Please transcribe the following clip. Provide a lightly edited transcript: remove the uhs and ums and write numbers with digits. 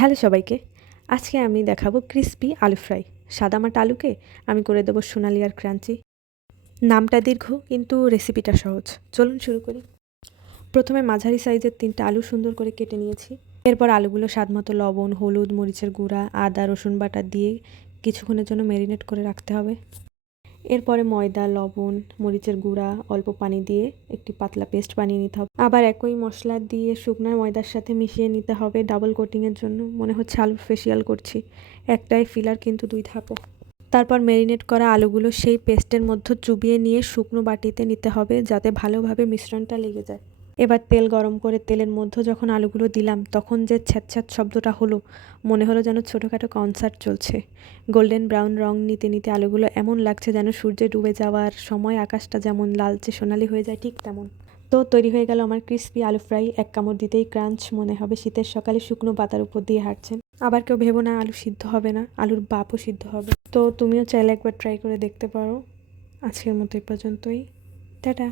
Hello সবাইকে। আজকে আমি দেখাবো ক্রিস্পি আলু ফ্রাই। সাদামাটা আলুকে আমি করে দেবো সোনালি আর ক্রাঞ্চি। নামটা দীর্ঘ কিন্তু রেসিপিটা সহজ। চলুন শুরু করি। প্রথমে মাঝারি সাইজের 3টা আলু সুন্দর করে কেটে নিয়েছি। এরপর আলুগুলো স্বাদমতো লবণ, হলুদ, মরিচের গুঁড়া, আদা, রসুন বাটা দিয়ে কিছুক্ষণের জন্য ম্যারিনেট করে রাখতে হবে। এরপরে ময়দা, লবণ, মরিচের গুঁড়া, অল্প পানি দিয়ে একটি পাতলা পেস্ট বানিয়ে নিতে হবে। আবার একই মশলা দিয়ে শুকনো ময়দার সাথে মিশিয়ে নিতে হবে ডাবল কোটিংয়ের জন্য। মনে হচ্ছে আলুর ফেসিয়াল করছি। একটাই ফিলার কিন্তু 2 ধাপও। তারপর ম্যারিনেট করা আলুগুলো সেই পেস্টের মধ্যে চুবিয়ে নিয়ে শুকনো বাটিতে নিতে হবে যাতে ভালোভাবে মিশ্রণটা লেগে যায়। এবার তেল গরম করে তেলের মধ্যে যখন আলুগুলো দিলাম তখন যে ছ্যাঁত শব্দটা হলো, মনে হলো যেন ছোটোখাটো কনসার্ট চলছে। গোল্ডেন ব্রাউন রং নিতে নিতে আলুগুলো এমন লাগছে যেন সূর্যে ডুবে যাওয়ার সময় আকাশটা যেমন লালচে সোনালি হয়ে যায়, ঠিক তেমন। তো তৈরি হয়ে গেল আমার ক্রিস্পি আলু ফ্রাই। এক কামড় দিতেই ক্রাঞ্চ, মনে হবে শীতের সকালে শুকনো পাতার উপর দিয়ে হাঁটছেন। আবার কেউ ভেবো না আলু সিদ্ধ হবে না, আলুর বাপও সিদ্ধ হবে। তো তুমিও চাইলে একবার ট্রাই করে দেখতে পারো। আজকের মতো এই পর্যন্তই। টাটা।